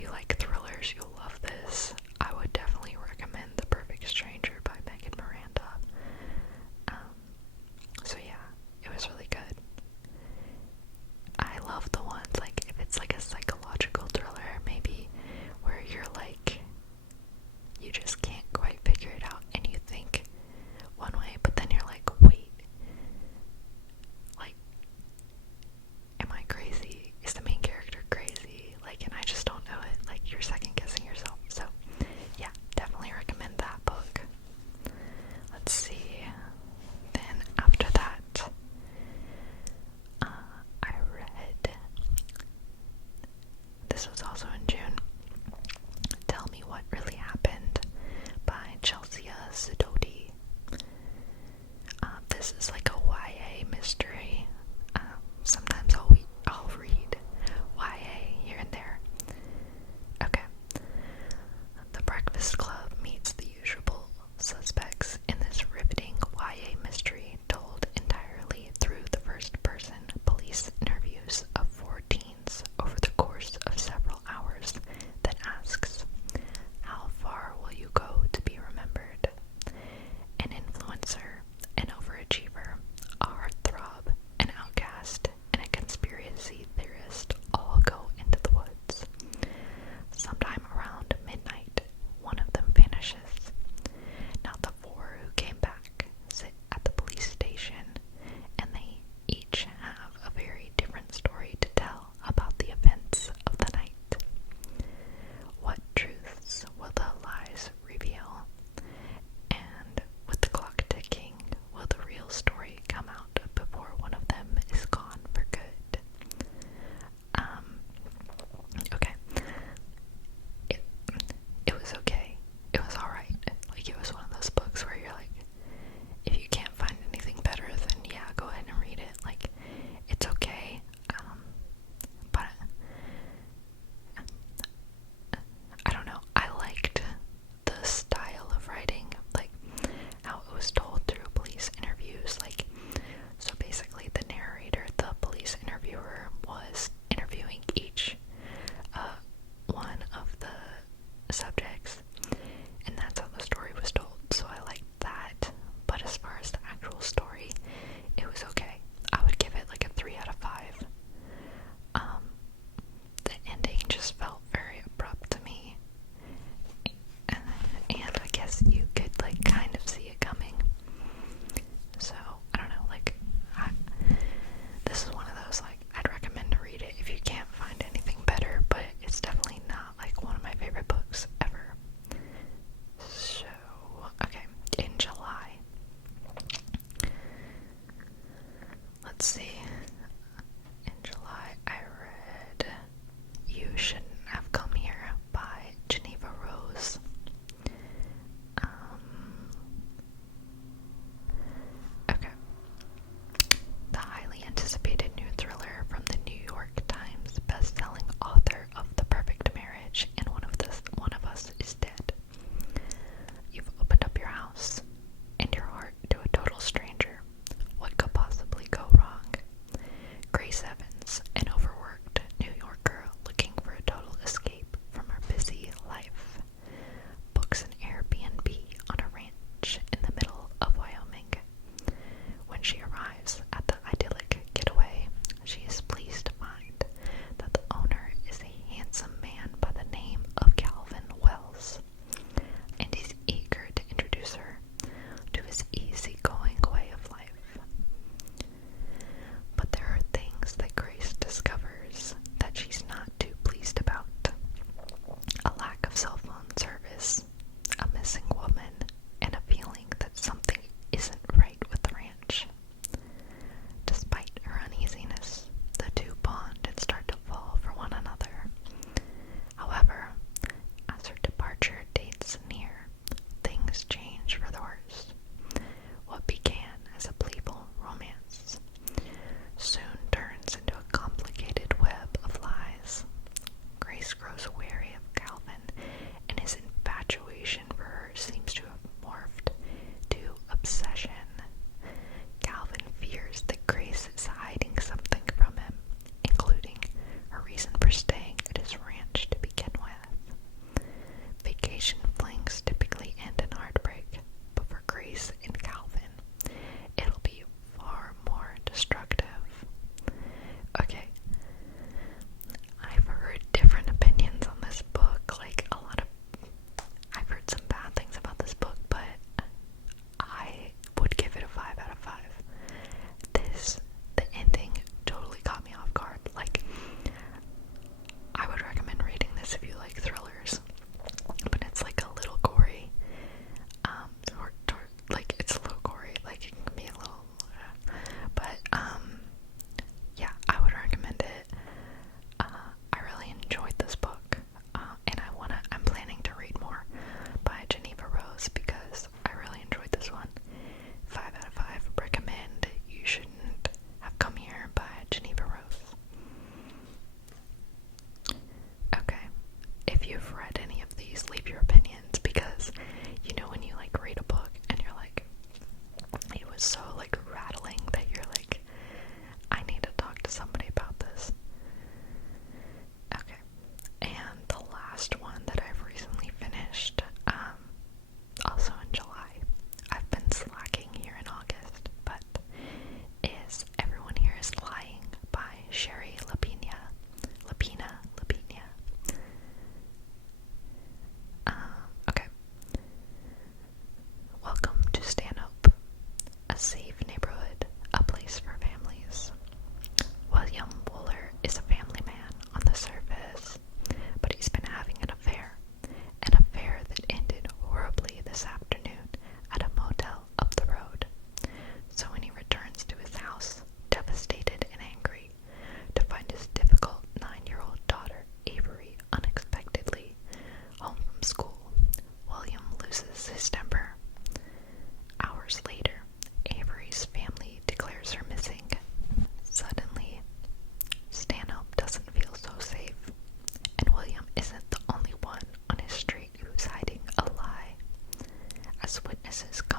you like thrillers, you'll love this. I would definitely recommend The Perfect Stranger by Megan Miranda. So yeah, it was really good. I love the ones, like, if it's like a psychological thriller, maybe, where you're like, you just can't quite figure it out, and you think one way, but then you're like, wait, like, am I crazy? Is the main character crazy? Like, and I just don't know it. Like, you're second guessing yourself. So, yeah, definitely recommend that book. Let's see. Then after that, I read, this was also in June, Tell Me What Really Happened by Chelsea Sedoti. This is like a YA mystery. Sometimes I'll read YA here and there. Okay. The Breakfast Club meets the usual suspects in this riveting YA mystery told entirely through the first-person police interviews of 4 teens over the course of several hours that asks, how far will you go to be remembered? An influencer, an overachiever, a heartthrob, an outcast, and a conspiracy theorist all go into the woods. Sometime around midnight, one of them vanishes. Now the 4 who came back sit at the police station, and they each have a very different story to tell about the events of the night. What truths will the lies reveal? And with the clock ticking, will the real story come out before one of them is gone for good? Okay. It was okay. It was alright. Like, it was one of those books where you're like, if you can't find anything better, then yeah, go ahead and read it. Like, it's okay. But I don't know. I liked the style of writing, like how it was told through police interviews. Like, so basically the narrator, the police interviewer, was interviewing each one of the subjects, and that's how the story was told. So I liked that. But as far as the actual story, it was okay. I would give it like a 3 out of 5. The ending just felt very abrupt to me, and I guess you could like kind of see it coming. So I don't know, like, this is one of those, like, I'd recommend to read it if you can't find anything better, but it's definitely not like one of my favorite books ever. Mrs.